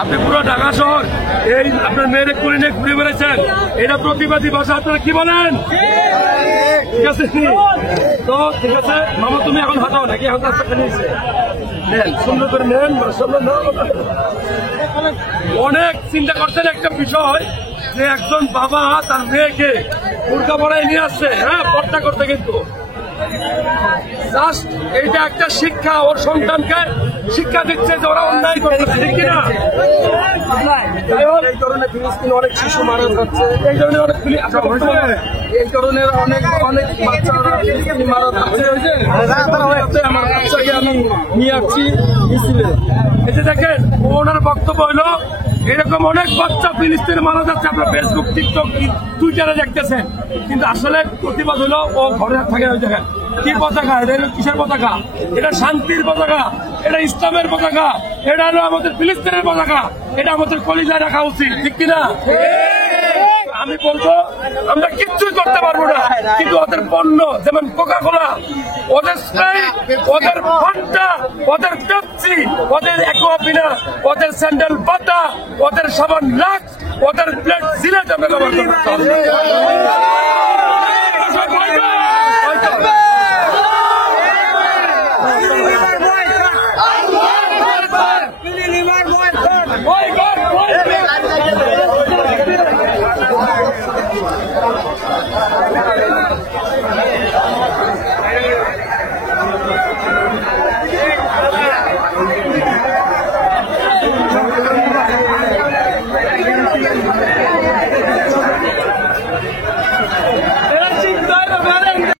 আপনি পুরো ঢাকা শহর এই আপনার মেয়ের করে নিয়ে ঘুরে বেড়েছেন, এটা প্রতিবাদী ভাষা আপনারা কি বলেন? ঠিক আছে তো ঠিক আছে মামা, তুমি এখন হাঁটাও নাকি? এখন রাস্তা নিয়েছে নেন, সুন্দর করে নেন। অনেক চিন্তা করছেন একটা বিষয় যে একজন বাবা তার মেয়েকে বোরকা পরায় নিয়ে আসছে, হ্যাঁ পর্দা করতে, কিন্তু জাস্ট এইটা একটা শিক্ষা, ওর সন্তানকে শিক্ষা দিচ্ছে যে ওরা অন্যায় করতেছে, ঠিক কিনা? এই ধরনের ফিলিস্তিনে অনেক শিশু মারা যাচ্ছে, এই ধরনের অনেক এই ধরনের অনেক অনেক বাচ্চারা ফিলিস্তিনি মারা যাচ্ছে। আমার বাচ্চাকে আমি নিয়ে আসছি মিছিলে। এই যে দেখেন ওনার বক্তব্য হলো এরকম অনেক বাচ্চা ফিলিস্তিনে মারা যাচ্ছে, আপনার ফেসবুক, টিকটক, টুইটারে দেখতেছেন, কিন্তু আসলে প্রতিবাদ হলো ও ঘরে থাকে। ওই দেখেন কি পতাকা, এটা কিসের পতাকা? এটা শান্তির পতাকা, এটা ইসলামের পতাকা, এটা হলো আমাদের ফিলিস্তিনের পতাকা, এটা আমাদের কলিজায় রাখা উচিত, ঠিক কিনা? আমি বলবো আমরা কিচ্ছুই করতে পারবো না, কিন্তু ওদের পণ্য যেমন কোকা-কোলা, ওদের স্প্রাইট, ওদের ফান্টা, ওদের পেপসি, ওদের অ্যাকোয়াবিনা, ওদের স্যান্ডেল পাতা, ওদের সাবান লাক্স, ওদের প্লেট সিলেট আমরা ব্যবহার করতে হবে।